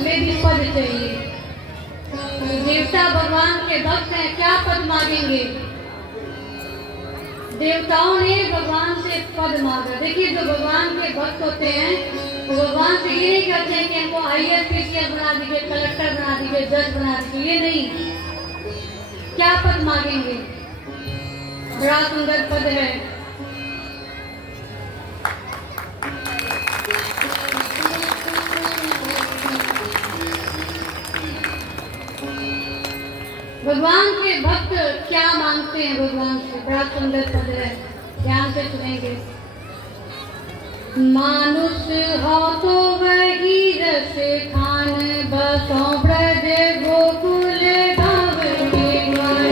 हमें भी पद चाहिए। देवता भगवान के भक्त हैं, क्या पद मांगेंगे? देवताओं ने भगवान से पद मांगा। देखिए, जो भगवान के भक्त होते हैं वो भगवान से ये नहीं कहते हैं कि हमको IAS PCS बना दीजिए, कलेक्टर बना दीजिए, जज बना दीजिए, ये नहीं। क्या पद मांगेंगे? बड़ा सुंदर पद है। भगवान के भक्त क्या मांगते हैं भगवान से? बड़ा सुंदर पद है, ध्यान से सुनेंगे। मानुष हो तो वही रस खान, बसों ब्रज गोकुल गाँव के द्वार।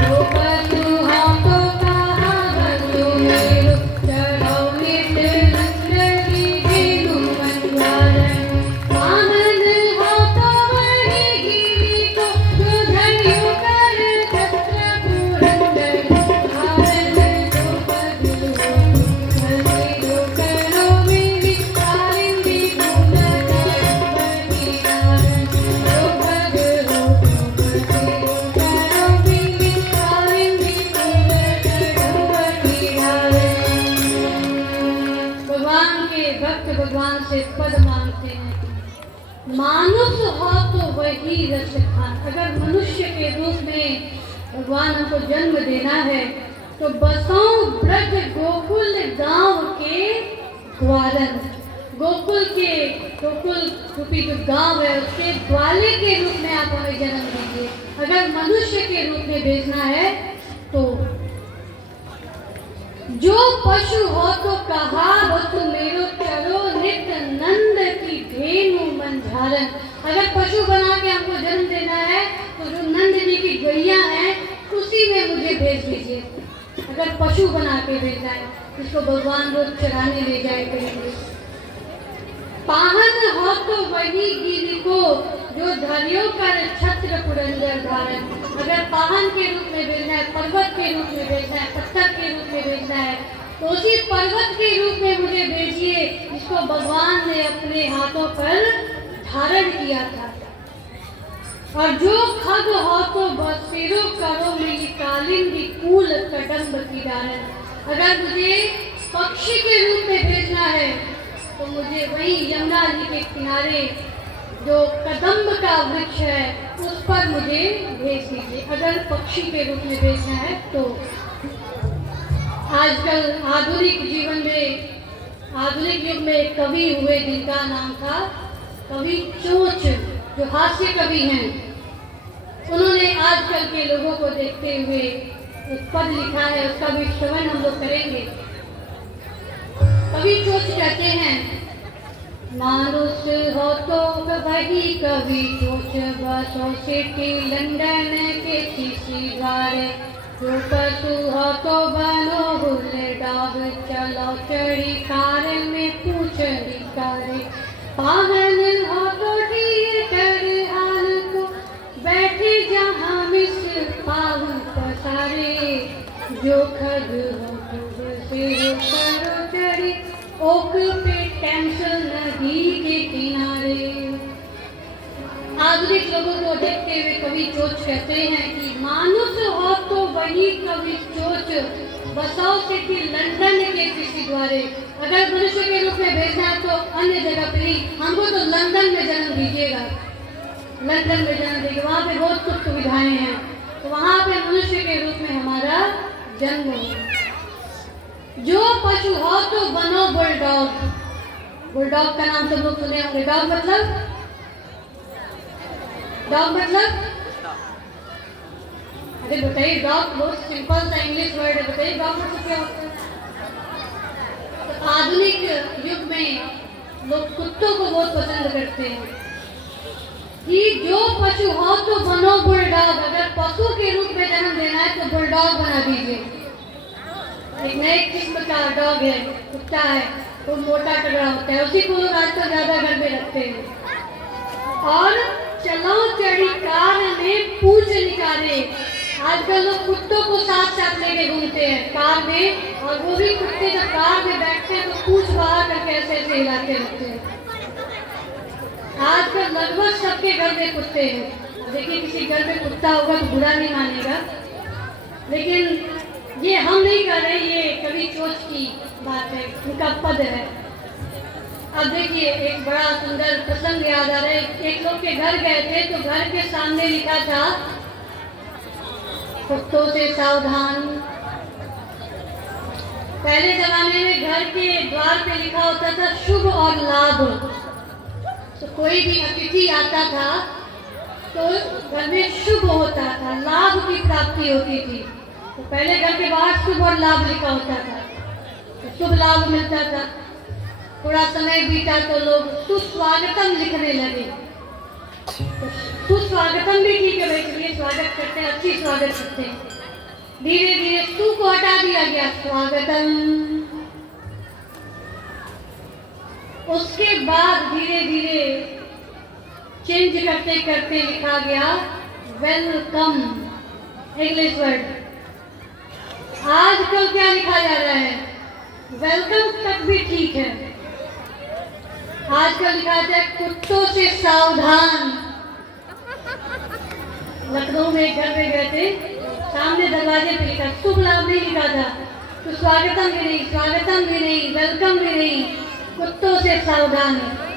वो पशु हो तो कहा बसु मेरो, चढ़ो नित नंदनी धेनु मनवार। वाहन हो तो वही गिरी को, सुधरियो कर छत्र पुरंदर। धारण जो पद हो, हरियो करो मेरी कालिंदी गुणगान बलिदान। जो पद हो तो हरियो करो मेरी कालिंदी गुणगान बलिदान। भगवान के भक्त भगवान से पद मांगते हैं। मानुष हो तो वही रस खान। अगर मनुष्य के रूप में भगवान हमको जन्म देना है तो बसों ब्रज गोकुल गांव के द्वारन। गोकुल रूपी जो गांव है उसके ग्वाले के रूप में आप हमें जन्म दीजिए। अगर मनुष्य के रूप में भेजना है तो जो पशु हो तो कहा बसु मेरो, चलो नित नंद की धेनु मंझारन। अगर पशु बना के हमको जन्म देना है तो जो नंद जी की गैया है उसी में मुझे भेज दीजिए। अगर पशु बना के भेजना है जिसको भगवान रोज चराने ले जाए करेंगे। पाहन हो तो वही गिरी को, जो धरियो कर छत्र पुरंदर धारण। अगर पाहन के रूप में भेजना है, पर्वत के रूप में भेजना है, पत्थर के रूप में भेजना है तो उसी पर्वत के रूप में मुझे भेजिए जिसको भगवान ने अपने हाथों पर धारण किया था। और जो खग हो तो बसेरो करो मेरी कालिंदी कूल कदम्ब की धारण। अगर मुझे पक्षी के रूप में भेजना है तो मुझे वही यमुना जी के किनारे जो कदम्ब का वृक्ष है उस पर मुझे भेज दीजिए। अगर पक्षी के रूप में भेजना है तो आजकल आधुनिक जीवन में, आधुनिक युग में एक कवि हुए जिनका नाम था कवि चोच, जो हास्य कवि हैं। उन्होंने आजकल के लोगों को देखते हुए एक पद लिखा है, उसका भी श्रवण हम लोग करेंगे। कवि चोच कहते हैं, मानुष हो तो वही कवि चोच, बसो सिटी लंदन के किसी द्वार। जो पशु हो तो बनो बुलडॉग, चलो चढ़ी कार में पूछ निकारे। पाहन हो तो ढीठर हाल को, बैठे जहाँ मिस पावन पसारे। जो खग हो तो बसेरो करो चढ़ी, ओक पे टेंशन नदी के किनारे। आधुनिक लोगों को देखते हुए कवि चोच कहते हैं कि मानुष हो तो वही कवि चोच, बसाओ सिटी लंदन के किसी द्वारे। अगर मनुष्य के रूप में भेजना है तो अन्य जगह पे नहीं, हमको तो लंदन में जन्म दीजिएगा। लंदन में जन्म दीजिए, वहाँ पे बहुत कुछ सुविधाएं हैं, तो वहाँ पे मनुष्य के रूप में हमारा जन्म हो। जो पशु हो तो बनो बुलडॉग। बुलडॉग का नाम सब लोग सुने होंगे। डॉग मतलब अरे बताइए, डॉग बहुत सिंपल सा इंग्लिश वर्ड है, बताइए डॉग मतलब क्या होता है? तो आधुनिक युग में लोग कुत्तों को बहुत पसंद करते हैं कि जो पशु हो तो बनो बुलडॉग। अगर पशु के रूप में जन्म देना है तो बुलडॉग बना दीजिए। एक नए किस्म का डॉग है, कुत्ता है, वो मोटा तगड़ा होता है, उसी को लोग आजकल ज्यादा घर में रखते हैं। और चलो चढ़ी कार में पूछ निकाले। आजकल लोग कुत्तों को साथ साथ लेके घूमते हैं कार में, और वो भी कुत्ते जब कार में बैठते हैं तो पूछ बाहर करके ऐसे ऐसे हिलाते रहते हैं। आजकल लगभग सबके घर में कुत्ते हैं। देखिए किसी घर में कुत्ता होगा तो बुरा नहीं मानेगा, लेकिन ये हम नहीं कर रहे, ये कवि चोच की बात है, उनका पद है। अब देखिए एक बड़ा सुंदर प्रसंग याद आ रहा है। एक लोग के घर गए थे तो घर के सामने लिखा था कुत्तों से सावधान। पहले जमाने में घर के द्वार पे लिखा होता था शुभ और लाभ। तो कोई भी अतिथि आता था तो घर में शुभ होता था, लाभ की प्राप्ति होती थी। तो पहले घर के बाहर शुभ और लाभ लिखा होता था, तो शुभ लाभ मिलता था। थोड़ा समय बीता तो लोग सुस्वागतम लिखने लगे। तो सुस्वागतम भी ठीक है भाई, चलिए स्वागत करते हैं, अच्छी स्वागत करते हैं। धीरे धीरे सु को हटा दिया गया, स्वागतम। उसके बाद धीरे धीरे चेंज करते करते लिखा गया वेलकम, इंग्लिश वर्ड। आजकल क्या लिखा जा रहा है, वेलकम तक भी ठीक है, आजकल लिखा है कुत्तों से सावधान। लखनऊ में एक घर में गए थे, सामने दरवाजे पे लिखा, शुभ लाभ नहीं लिखा था, तो स्वागतम भी नहीं, स्वागतम भी नहीं, वेलकम भी नहीं, कुत्तों से सावधान है।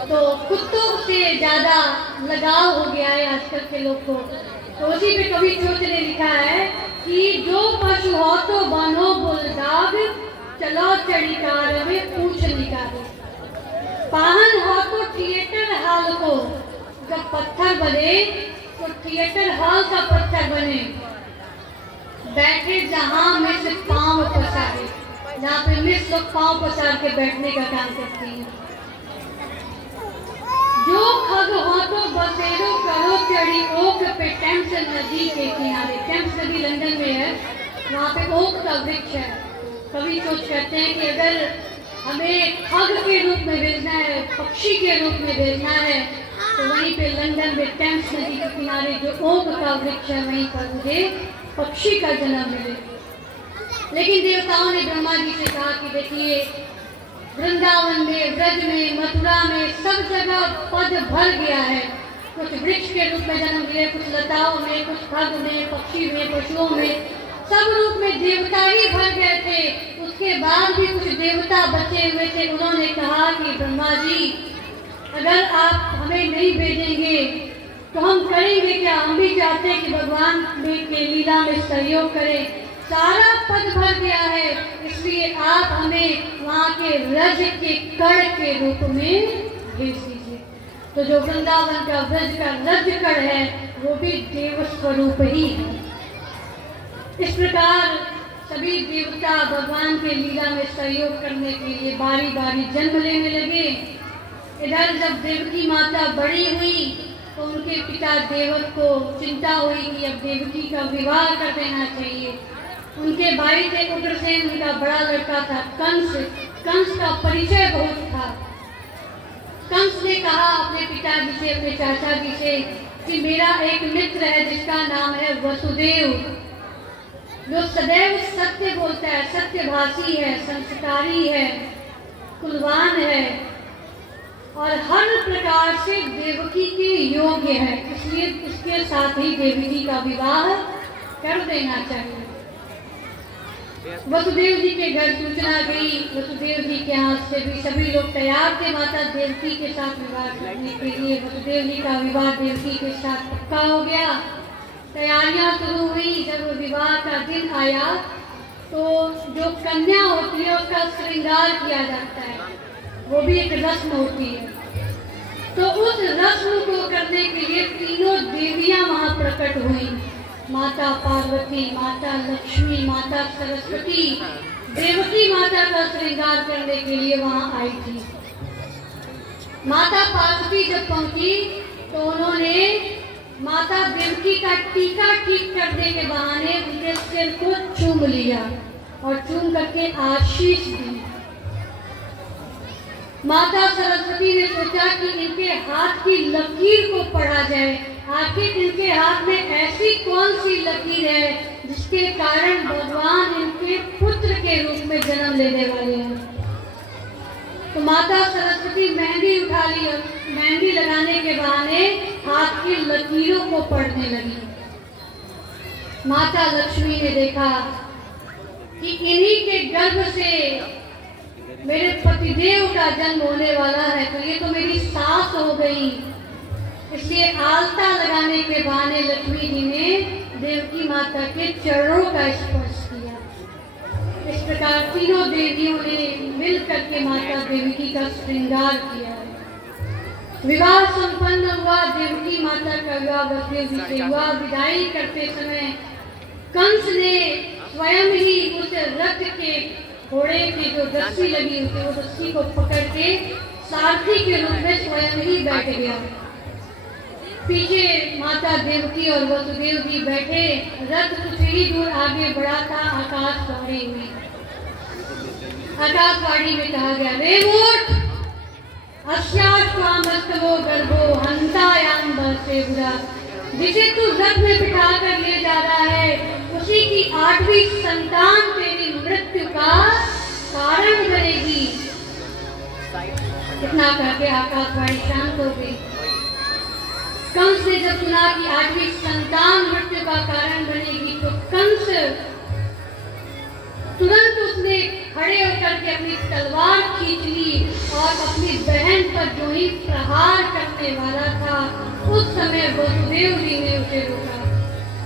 तो कुत्तों से ज्यादा लगाव हो गया है आजकल के लोग को। तो उसी पे कवि चोच ने लिखा है कि जो पशु हो तो बनो बुलदाग, चलो चढ़ी कार में पूछ निकाले। पाहन हो तो थिएटर हॉल को, जब पत्थर बने तो थिएटर हॉल का पत्थर बने। बैठे जहां मिस पांव पसारे, जहाँ पे मिस लोग पांव पसार के बैठने का काम करती है। जो खग हो तो बसेरो करो चढ़ी ओक पे, टेम्स नदी के किनारे। टेम्स नदी लंदन में है, वहाँ पे ओक का वृक्ष है। कवि सोच कहते हैं कि अगर हमें खग के रूप में भेजना है, पक्षी के रूप में भेजना है, तो वहीं पे लंदन में टेम्स नदी के किनारे जो ओक का वृक्ष है, वहीं पर मुझे पक्षी का जन्म मिले। लेकिन देवताओं ने ब्रह्मा जी से कहा कि देखिए वृंदावन में, ब्रज में, मथुरा में सब जगह पद भर गया है। कुछ वृक्ष के रूप में जन्म लिए, कुछ लताओं में, कुछ खग में, पक्षी में, पशुओं में, सब रूप में देवता ही भर गए थे। उसके बाद भी कुछ देवता बचे हुए थे। उन्होंने कहा कि ब्रह्मा जी अगर आप हमें नहीं भेजेंगे तो हम करेंगे क्या, हम भी चाहते हैं कि भगवान के लीला में सहयोग करें। सारा पद भर गया है, इसलिए आप हमें वहाँ के रज के कण के रूप में भेज दीजिए। तो जो वृंदावन का ब्रज का रज कण है वो भी देव स्वरूप ही है। इस प्रकार सभी देवता भगवान के लीला में सहयोग करने के लिए बारी बारी जन्म लेने लगे। इधर जब देवकी माता बड़ी हुई तो उनके पिता देवक को चिंता हुई कि अब देवकी का विवाह कर देना चाहिए। उनके भाई थे उग्रसेन, उनका बड़ा लड़का था कंस। कंस का परिचय बहुत था। कंस ने कहा अपने पिताजी से, अपने चाचा जी से कि मेरा एक मित्र है जिसका नाम है वसुदेव, जो सदैव सत्य बोलता है, सत्यभाषी है, संस्कारी है, कुलवान है और हर प्रकार से देवकी के योग्य है, इसलिए उसके साथ ही देवकी का विवाह कर देना चाहिए। वसुदेव जी के घर सूचना गई। वसुदेव जी के यहाँ से भी सभी लोग तैयार थे माता देवकी के साथ विवाह करने के लिए। वसुदेव जी का विवाह देवकी के साथ पक्का हो गया। तैयारियां शुरू हुई। जब विवाह का दिन आया तो जो कन्या होती है उसका श्रृंगार किया जाता है, वो भी एक रस्म होती है। तो उस रस्म को करने के लिए तीनों देवियां वहां प्रकट हुई। माता पार्वती, माता लक्ष्मी, माता सरस्वती, देवकी माता का श्रृंगार करने के लिए वहां आई थी। माता पार्वती जब पहुंची तो उन्होंने माता देवकी का टीका ठीक करने के बहाने उनके सिर को चूम लिया और चूम करके आशीष दी। माता सरस्वती ने सोचा कि इनके हाथ की लकीर को पढ़ा जाए, आखिर इनके हाथ में ऐसी कौन सी लकीर है जिसके कारण भगवान इनके पुत्र के रूप में जन्म लेने वाले हैं। तो माता सरस्वती मेहंदी उठा ली और मेहंदी हाथ की लकीरों को पढ़ने लगी। माता लक्ष्मी ने देखा कि इन्हीं के गर्भ से मेरे पतिदेव का जन्म होने वाला है, तो ये तो मेरी सास हो गई। इसलिए आलता लगाने के बहाने लक्ष्मी जी ने देवकी माता के चरणों का स्पर्श किया। इस प्रकार तीनों देवियों ने मिल करके माता देवकी का श्रृंगार किया। विवाह संपन्न हुआ। देवकी माता का विवाह बलदेव जी से हुआ। विदाई करते समय कंस ने स्वयं ही उस रथ के घोड़े की जो रस्सी लगी होती वो रस्सी को पकड़ के सारथी के रूप में स्वयं ही बैठ गया। पीछे माता देवकी और वसुदेव जी बैठे। रथ कुछ ही दूर आगे बढ़ा था। आकाशवाणी हुई। आकाशवाणी में कहा गया, वे मूर्ख, अस्याश्वामस्तवो गर्भो हंतायाम बलसे बुरा। जिसे तू रथ में बिठा कर ले जा रहा है उसी की 8वीं संतान तेरी मृत्यु का कारण बनेगी। इतना करके आकाशवाणी शांत हो गई। कंस ने जब सुना कि 8वीं संतान मृत्यु का कारण बनेगी तो कंस तुरंत उसने खड़े होकर के अपनी तलवार खींच ली और अपनी बहन पर जो ही प्रहार करने वाला था उस समय वसुदेव जी ने उसे रोका।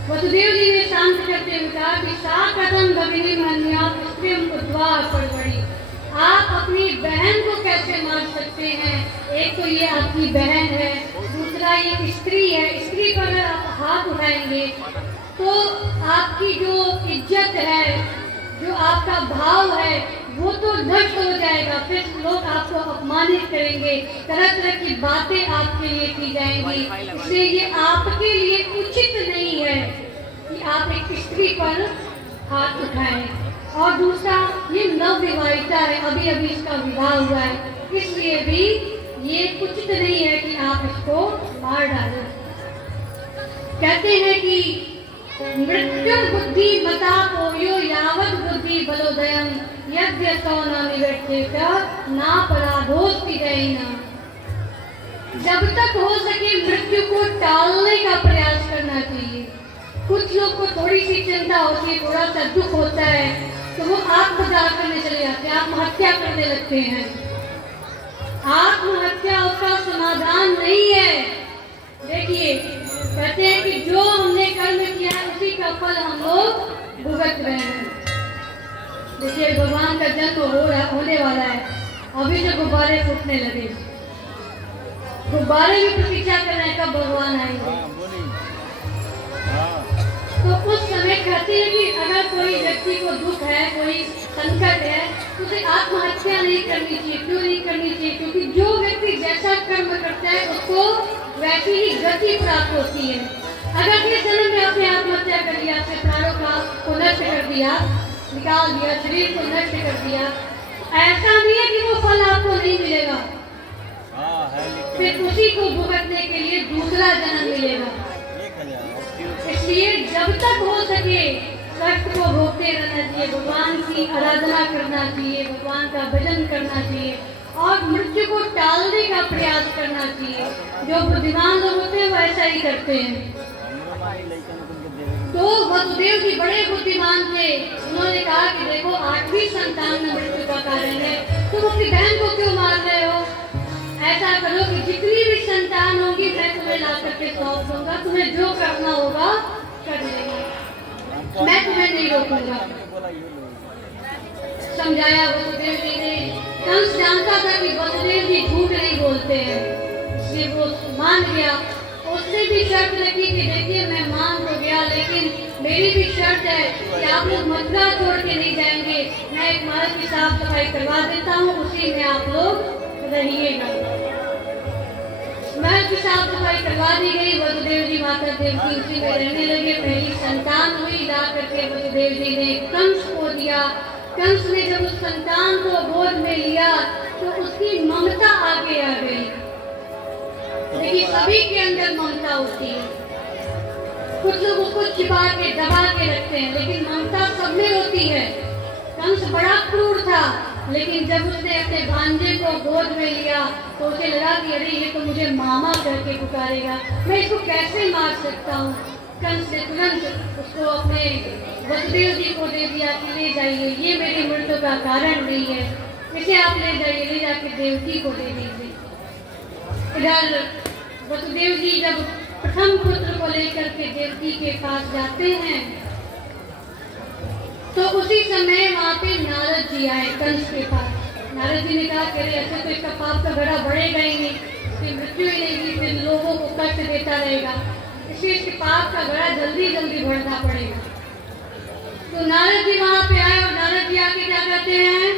वसुदेव जी ने शांत करते हुए कहा कि सा कथम भगिनी मन्या स्त्रीम उद्वाह परवड़ी। आप अपनी बहन को कैसे मार सकते हैं? एक तो ये आपकी बहन है, दूसरा ये स्त्री है। स्त्री पर अगर आप हाथ उठाएंगे तो आपकी जो इज्जत है, जो आपका भाव है वो तो नष्ट हो जाएगा। फिर लोग आपको अपमानित करेंगे, तरह तरह की बातें आपके लिए की जाएंगी। इसलिए ये आपके लिए उचित नहीं है कि आप एक स्त्री पर हाथ उठाएं। और दूसरा, ये नवविवाहिता है, अभी अभी इसका विवाह हुआ है, इसलिए भी ये उचित नहीं है कि आप इसको मार डालें। कहते हैं कि मृत्यु बुद्धि मता पोयो यावत बुद्धि बलोदयम यज्ञ सौना निवर्तेत ना पराधोस्ति जैना। जब तक हो सके मृत्यु को टालने का प्रयास करना चाहिए। कुछ लोग को थोड़ी सी चिंता होती है, थोड़ा सा दुख होता है तो वो आत्मदाह करने चले जाते हैं, आत्महत्या करने लगते हैं। आत्महत्या उसका समाधान नहीं है। देखिए, कहते हैं कि जो हमने कर्म किया है उसी का फल हम लोग भुगत रहे हैं। देखिए, भगवान का जन्म होने वाला है, अभी से गुब्बारे फूटने लगे। गुब्बारे भी प्रतीक्षा कर रहे हैं कब भगवान आएंगे। तो उस समय कहते हैं कि अगर कोई व्यक्ति को दुख है, कोई संकट है, तो उसे आत्महत्या नहीं करनी चाहिए। क्यों नहीं करनी चाहिए? क्योंकि जो व्यक्ति जैसा कर्म करता है उसको वैसी ही गति प्राप्त होती है। अगर इस जन्म में आपने आत्महत्या कर लिया, अपने प्राणों को नष्ट कर दिया, निकाल दिया, शरीर को नष्ट कर दिया, ऐसा नहीं है कि वो फल आपको नहीं मिलेगा। फिर उसी को भुगतने के लिए दूसरा जन्म मिलेगा। इसलिए जब तक हो सके कष्ट को भोगते रहना चाहिए, भगवान की आराधना करना चाहिए, भगवान का भजन करना चाहिए और मृत्यु को टालने का प्रयास करना चाहिए। जो बुद्धिमान लोग होते हैं वो ऐसा ही करते हैं। तो वसुदेव जी बड़े बुद्धिमान थे। उन्होंने कहा कि देखो, 8वीं संतान मृत्यु का कारण है, तुम अपनी बहन को क्यों मार रहे हो? ऐसा करो कि जितनी भी संतान होगी मैं तुम्हें ला करके सौंप दूंगा, तुम्हें जो करना होगा कर लेना, मैं तुम्हें नहीं रोकूंगा। समझाया वसुदेव जी ने। कंस जानता था कि वसुदेव जी झूठ नहीं बोलते हैं, इसलिए वो मान गया। उसने भी शर्त रखी कि देखिए, मैं मान तो गया, लेकिन मेरी भी शर्त है कि आप लोग मथुरा छोड़ के नहीं जाएंगे। मैं एक महल की साफ सफाई करवा देता हूँ, उसी में आप लोग रहिएगा। महल की साफ सफाई करवा दी गई। वसुदेव जी माता देवकी उसी में रहने लगे। पहली संतान हुई। ला करके वसुदेव जी ने कंस को दिया। कंस ने जब उस संतान को गोद में लिया तो उसकी ममता आगे आ गई। देखिए, सभी के अंदर ममता होती है। कुछ लोग उसको छिपा के दबा के रखते हैं, लेकिन ममता सब में होती है। कंस बड़ा क्रूर था। लेकिन जब उसने अपने भांजे को गोद में लिया तो उसे लगा कि अरे ये तो मुझे मामा करके पुकारेगा, मैं इसको कैसे मार सकता हूँ। कंस ने तुरंत उसको अपने वसुदेव जी को दे दिया कि ले जाइए, ये मेरी मृत्यु का कारण नहीं है, इसे आप ले जाइए, ले जाके देवकी को दे दीजिए। इधर वसुदेव जी जब प्रथम पुत्र को लेकर के देवकी के पास जाते हैं तो उसी समय वहाँ पे नारद जी आए कंस के पास। नारद जी ने कहा कि ऐसे तो इसका पाप का घड़ा बढ़ेगा ही नहीं, इसकी मृत्यु ही नहीं, फिर लोगों को कष्ट देता रहेगा, इसलिए इसके पाप का घड़ा जल्दी जल्दी बढ़ना पड़ेगा। तो नारद जी वहाँ पे आए और नारद जी आके क्या कहते हैं,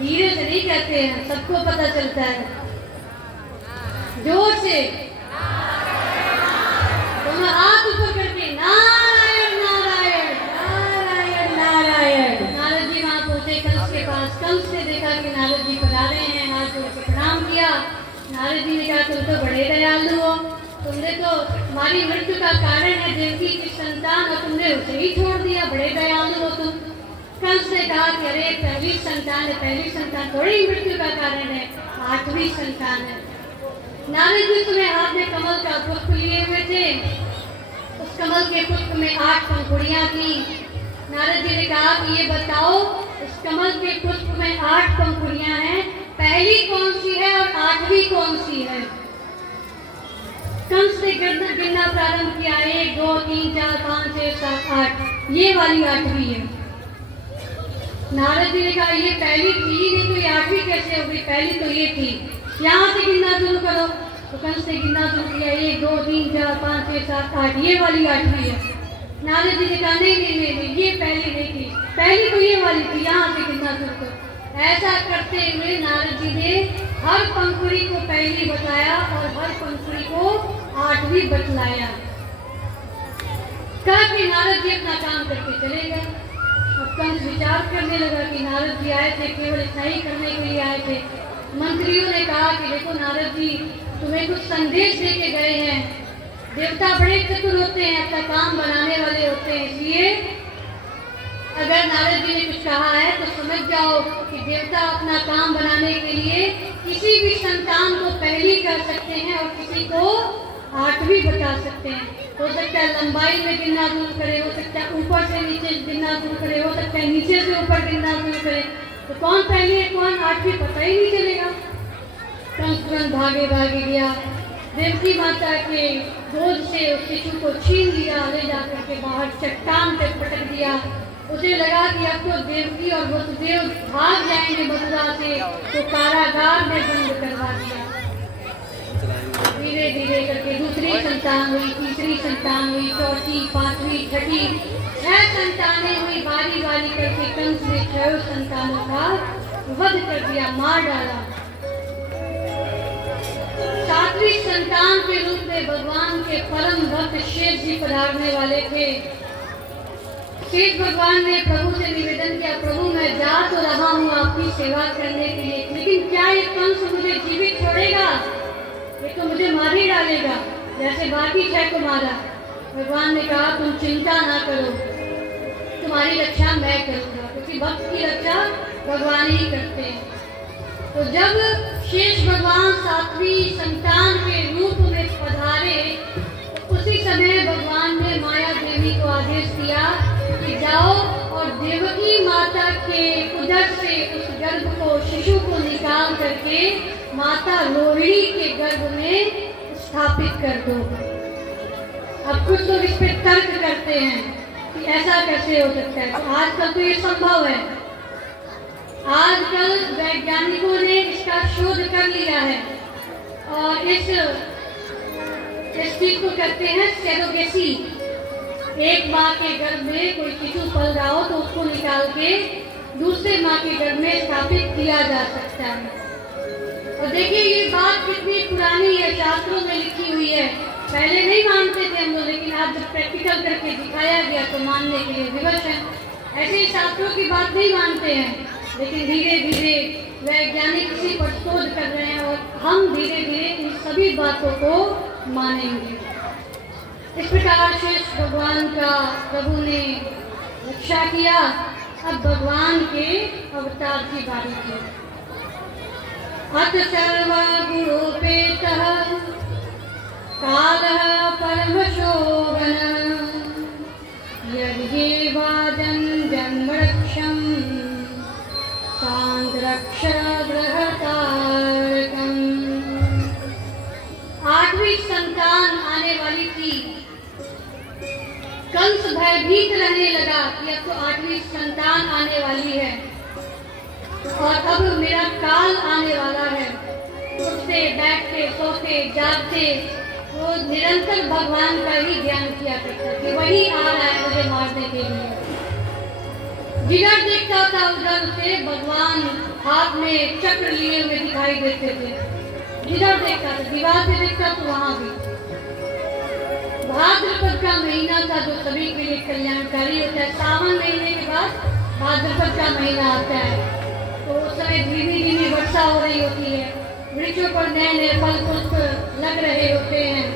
धीरे से नहीं कहते हैं, सबको पता चलता है, जोर से दोनों हाथ ऊपर करके नारायण नारायण नारायण नारायण। नारद जी वहाँ पहुँचे कंस के पास। कंस ने देखा कि नारद जी पधारे हैं, हाथ जोड़ के प्रणाम किया। नारद जी ने कहा तुम तो बड़े दयालु हो, तुमने तो हमारी मृत्यु का कारण है देवकी की संतान और तुमने उसे ही छोड़ दिया, बड़े दयालु हो तुम। कंस ने कहा कि अरे पहली संतान है, पहली संतान थोड़ी मृत्यु का कारण है, 8वीं संतान है। नारद जी तुम्हें हाथ में कमल का पुष्प लिए हुए थे, उस कमल के पुष्प में 8 पंखुड़ियां थी। नारद जी ने कहा कि ये बताओ इस कमल के पुष्प में 8 पंखुड़ियां हैं, पहली कौन सी है और 8वीं कौन सी है। कंस ने गिनना प्रारंभ किया, 1 2 3 4 5 6 7 8, ये वाली 8वीं है। नारद जी ने कहा ये पहली थी नहीं तो ये 8वीं कैसे हो गई, पहली तो ये थी, यहाँ से गिनना शुरू करो। तो कंस ने गिनना शुरू किया, 1 2 3 4 5 6 7 8, ये वाली 8वीं है। नारद जी ने कहा नहीं नहीं नहीं नहीं, ये पहली नहीं थी, पहली तो ये वाली थी, यहाँ से गिनना शुरू करो। ऐसा करते हुए नारद जी ने हर पंखुड़ी को पहली बताया और हर पंखुड़ी को 8वीं बतलाया। कहा कि नारद जी अपना काम करके चले गए। अब कंस विचार करने लगा कि नारद जी आए थे केवल इतना ही करने के लिए आए थे। मंत्रियों ने कहा कि देखो नारद जी तुम्हें कुछ संदेश दे के गए हैं, देवता बड़े चतुर होते हैं, अपना काम बनाने वाले होते हैं, इसलिए अगर नारद जी ने कुछ कहा है तो समझ जाओ कि देवता अपना काम बनाने के लिए किसी भी संतान को पहली कर सकते हैं और किसी को 8वीं बता सकते हैं। हो सकता है लंबाई में गिनना शुरू करे, हो सकता है ऊपर से नीचे गिनना शुरू करे, हो सकता है नीचे से ऊपर गिनना शुरू करे, तो कौन पहले है कौन 8वीं पता ही नहीं चलेगा। कंस तुरंत भागे भागे गया, देवकी माता के गोद से उस शिशु को छीन लिया, ले जाकर के बाहर चट्टान पे पटक दिया। उसे लगा कि अब तो देवकी और वसुदेव भाग जाएंगे मथुरा से, तो कारागार में बंद करवा दिया। धीरे धीरे करके दूसरी संतान हुई, तीसरी संतान हुई, चौथी, 5वीं, 6ठी, 6 संतानें हुई। बारी बारी करके कंस ने 6 संतानों का वध कर दिया, मार डाला। 7वीं संतान के रूप में भगवान के परम भक्त शेष जी पधारने वाले थे। शेष भगवान ने प्रभु से निवेदन किया, प्रभु मैं जा तो रहा हूँ आपकी सेवा करने के लिए, लेकिन क्या ये कंस मुझे जीवित छोड़ेगा, ये तो मुझे मार ही डालेगा जैसे बाकी 6 को मारा। भगवान ने कहा तुम चिंता ना करो, तुम्हारी रक्षा मैं करूँगा, क्योंकि भक्त की रक्षा भगवान ही करते हैं। तो जब शेष भगवान 7वीं संतान के रूप में पधारे तो उसी समय भगवान ने माया देवी को आदेश दिया कि जाओ और देवकी माता के उदर से उस गर्भ को, शिशु को निकाल करके माता रोहिणी के गर्भ में स्थापित कर दो। अब कुछ लोग इस पे तर्क करते हैं कि ऐसा कैसे हो सकता है, तो आजकल तो ये संभव है। आजकल वैज्ञानिकों ने इसका शोध कर लिया है और इस चीज को कहते हैं सेरोगेसी। एक माँ के गर्भ में कोई शिशु पल रहा हो तो उसको निकाल के दूसरे माँ के गर्भ में स्थापित किया जा सकता है। और देखिए ये बात कितनी पुरानी है, शास्त्रों में लिखी हुई है। पहले नहीं मानते थे हम लोग, लेकिन आज जब प्रैक्टिकल करके दिखाया गया तो मानने के लिए विवश है। ऐसे ही शास्त्रों की बात नहीं मानते हैं, लेकिन धीरे धीरे वैज्ञानिक इसी पर शोध कर रहे हैं और हम धीरे धीरे इन सभी बातों को मानेंगे। इस प्रकार शेष भगवान का प्रभु ने रक्षा किया। अब भगवान के अवतार की बारी थी। अत सर्वगुणोपेतः कालः परमशोभनः यद्येवाजं जन्मरक्षं सांद्रक्षग्रहतारकम्। आठवीं संतान आने वाली थी। कंस भयभीत रहने लगा कि अब तो आठवीं संतान आने वाली है और अब मेरा काल आने वाला है। उठते बैठते सोते जागते वो निरंतर भगवान का ही ध्यान किया करता कि वही आ रहा है मुझे मारने के लिए। जिधर देखता था उधर उसे भगवान हाथ में चक्र लिए हुए दिखाई देते थे। जिधर देखता था, दीवार पे देखता तो वहां भी। भाद्रपद का महीना था जो सभी के लिए कल्याणकारी होता है। सावन महीने के बाद भाद्रपद का महीना आता है तो उस समय धीमी धीमी वर्षा हो रही होती है, वृक्षों पर नए नए फल पुष्प लग रहे होते हैं।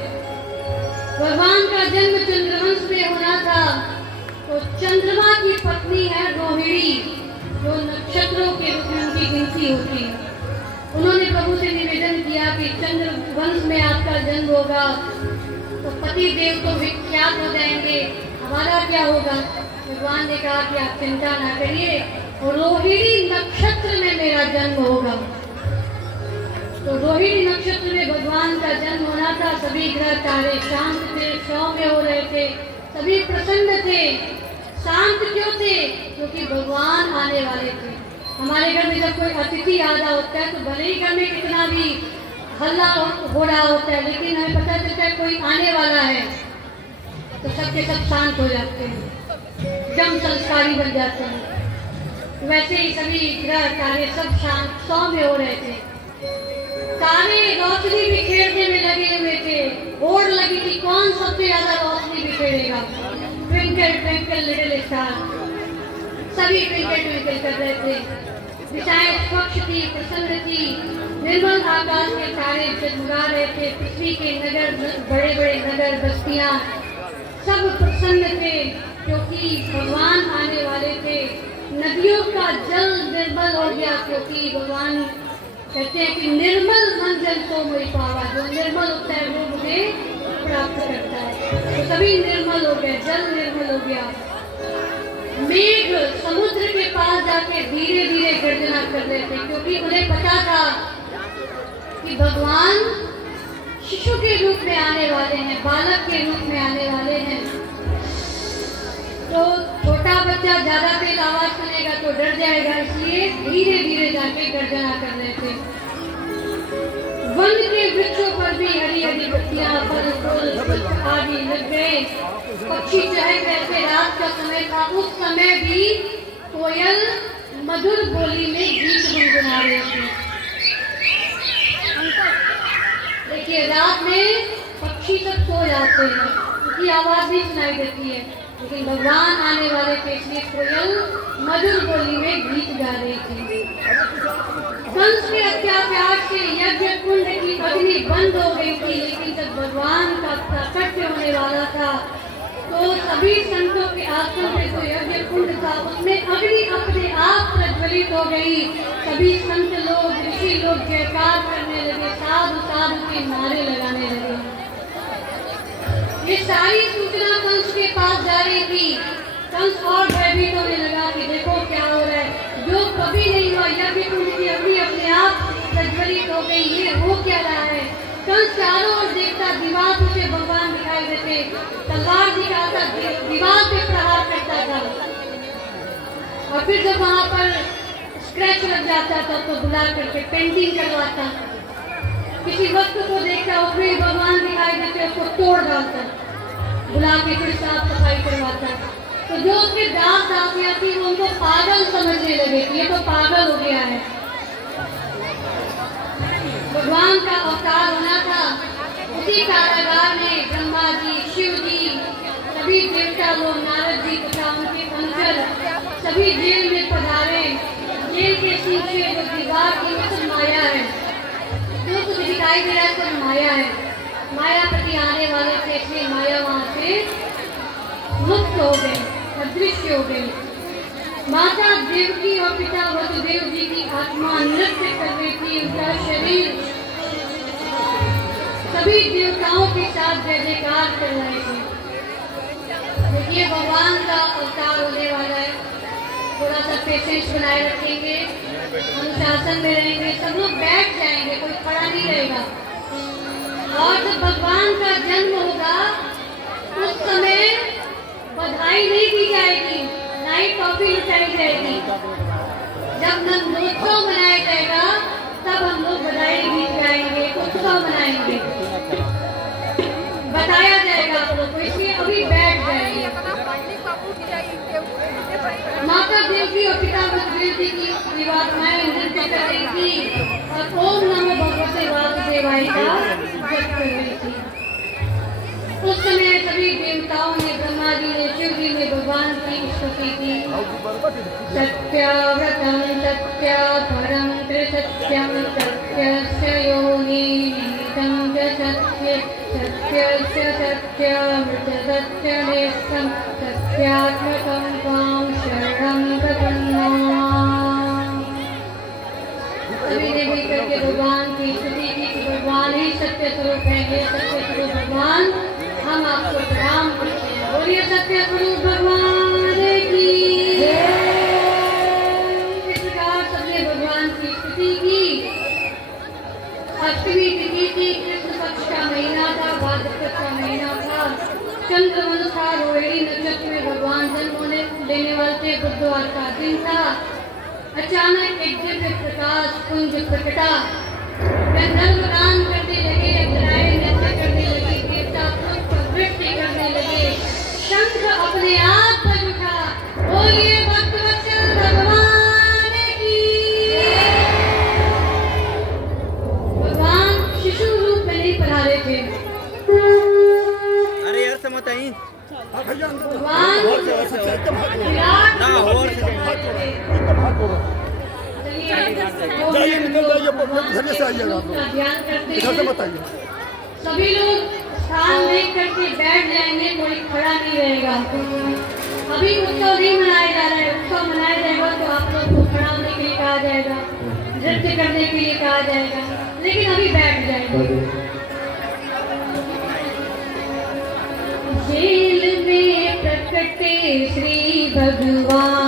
भगवान का जन्म चंद्रवंश में होना था तो चंद्रमा की पत्नी है रोहिणी, जो नक्षत्रों के रूप में उनकी गिनती होती है। उन्होंने प्रभु से निवेदन किया कि चंद्रवंश में आपका जन्म होगा तो पति देव तो विख्यात हो जाएंगे, हमारा क्या होगा। भगवान ने कहा कि आप चिंता ना करिए, रोहिणी नक्षत्र में मेरा जन्म होगा। तो रोहिणी नक्षत्र में भगवान का जन्म होना था। सभी ग्रह तारे शांत थे, सौम्य हो रहे थे, सभी प्रसन्न थे। शांत क्यों थे? क्योंकि भगवान आने वाले थे। हमारे घर में जब कोई अतिथि आ रहा होता है तो भले ही घर में कितना भी हल्ला हो रहा होता है, लेकिन हमें पता चलता है कोई आने वाला है तो सबके सब शांत हो जाते हैं, जम संस्कारी बन जाते हैं। वैसे ही सभी ग्रह तारे सब शांत सौम्य हो रहे थे। तारे रोशनी बिखेरने में लगे हुए थे। होड़ लगी थी कौन सबसे ज्यादा रोशनी बिखेरेगा। ट्विंकल ट्विंकल लिटिल स्टार, सभी ट्विंकल ट्विंकल कर रहे थे। दिशाएं स्वच्छ थी, प्रसन्न थी। निर्मल आकाश के तारे जगमगा रहे थे। पृथ्वी के नगर, बड़े बड़े नगर बस्तियां सब प्रसन्न थे क्योंकि भगवान आने वाले थे। नदियों का जल निर्मल हो गया क्योंकि भगवान कहते हैं कि निर्मल मन जल तो मोहि पावा। जो निर्मल होता है वो मुझे प्राप्त करता है। तो सभी निर्मल हो गए, जल निर्मल हो गया। मेघ समुद्र के पास जाके धीरे धीरे गर्जना कर रहे थे क्योंकि उन्हें पता था कि भगवान शिशु के रूप में आने वाले हैं, बालक के रूप में आने वाले हैं। तो छोटा बच्चा ज्यादा तेज आवाज सुनेगा तो डर जाएगा, इसलिए धीरे धीरे जाके गर्जना कर रहे थे। वन के वृक्षों पर भी हरी हरी पत्तियां, फल फूल आदि लग गए। पक्षी चहक रहे थे। रात का समय था, उस समय भी कोयल मधुर बोली में गीत गुनगुना रहे थे। देखिए रात में पक्षी सब सो जाते हैं, उनकी आवाज नहीं सुनाई देती है, लेकिन भगवान आने वाले थे इसलिए कोयल मधुर बोली में गीत गा रही थी। कंस के अत्याचार से यज्ञ कुंड की अग्नि बंद हो गई थी, लेकिन जब भगवान का प्राकट्य होने वाला था तो सभी संतों के आश्रम में जो यज्ञ कुंड था उसमें अग्नि अपने आप प्रज्वलित हो गई। सभी संत लोग, ऋषि लोग जयकार करने लगे, साधु साधु के नारे लगाने लगे। ये सारी सूचना कंस के पास जा रही थी। कंस और भयभीत होने लगा कि देखो क्या हो रहा है, जो कभी नहीं हुआ। यज्ञ कुंड की अग्नि अपने आप प्रज्वलित हो गई, ये हो क्या रहा है। कंस चारों ओर देखता, दीवार से भगवान दिखाई देते, तलवार दिखाता, दीवार पे प्रहार करता था। और फिर जब वहां पर स्क्रैच लग जाता था तो बुला करके पेंटिंग करवाता। किसी वस्तु को देखता उसमें भगवान दिखाई देते, उसको तोड़ डालता, बुला के फिर साफ सफाई करवाता। तो जो उसके दास दासियां थी वो उनको पागल समझने लगे कि ये तो पागल हो गया है। भगवान का अवतार होना था। उसी कारागार में ब्रह्मा जी, शिव जी, सभी देवता लोग, नारद जी तथा उनके अनुचर सभी जेल में पधारे। जेल के पीछे जो दीवार की सब माया है, जो कुछ दिखाई दे रहा है सब माया है। मायापति आने वाले थे इसलिए माया वहां से मुक्त हो गए। दृश्य हो गई। माता देवकी और पिता वसुदेव जी की आत्मा नृत्य कर रही थी, उनका शरीर सभी देवताओं के साथ जय जयकार कर रहे थे। देखिए भगवान का अवतार होने वाला है, थोड़ा सा पेशेंस बनाए रखेंगे, अनुशासन में रहेंगे, सब लोग बैठ जाएंगे, कोई खड़ा नहीं रहेगा। और जब भगवान का जन्म होगा उस समय बधाई नहीं दी जाएगी, ना ही टॉफी लुटाई जाएगी। जब नंदोत्सव मनाया जाएगा तब हम लोग बधाई गीत गाएंगे, उत्सव मनाएंगे, बताया जाएगा आप लोग को, इसलिए अभी बैठ जाएंगे। माता देवकी और पिता वसुदेव जी की जीवात्माएं नृत्य कर रही थी और ओम नमो भगवते वासुदेवाय का जप कर रही थी। उस समय सभी देवताओं ने, ब्रह्मा जी ने, शिव जी ने भगवान की स्तुति की। सत्याव्रतम सत्यापरम त्रिसत्यम सत्यस्य योनिहितं च सत्ये सत्यस्य सत्यामृत सत्यनिष्ठं सत्यात्मकं त्वां शरणं प्रपन्नामि। सभी ने मिलकर के भगवान की स्तुति की कि भगवान ही सत्य स्वरूप है, हे सत्य स्वरूप भगवान, हम आपको प्रणाम करते हैं। बोलिए सत्य स्वरूप भगवान की जय। इस प्रकार सबने भगवान की स्तुति की। अष्टमी तिथि थी, कृष्ण पक्ष का महीना था, भाद्रपद का महीना था, चंद्रमन था, रोहिणी नक्षत्र में भगवान जन्म होने लेने वाले थे, बुधवार का दिन था। अचानक एक दिव्य प्रकाश कुंज प्रकटा, गंधर्व गान करने लगे, अप्सराएं नृत्य करने लगी, देवता पुष्प वृष्टि करने लगे, शंख अपने आप बज उठा। बोलिए भक्तवत्सल भगवान की। भगवान शिशु रूप में नहीं पधारे थे। अरे यार समझ आई भगवान विराट सभी लोग स्थान देख करके बैठ जाएंगे, कोई खड़ा नहीं रहेगा। अभी उत्सव नहीं मनाया जा रहा है, उत्सव मनाया जाएगा तो आप लोग को खड़ा होने के लिए कहा जाएगा, नृत्य करने के लिए कहा जाएगा, लेकिन अभी बैठ जाएंगे। जेल में प्रकटे श्री भगवान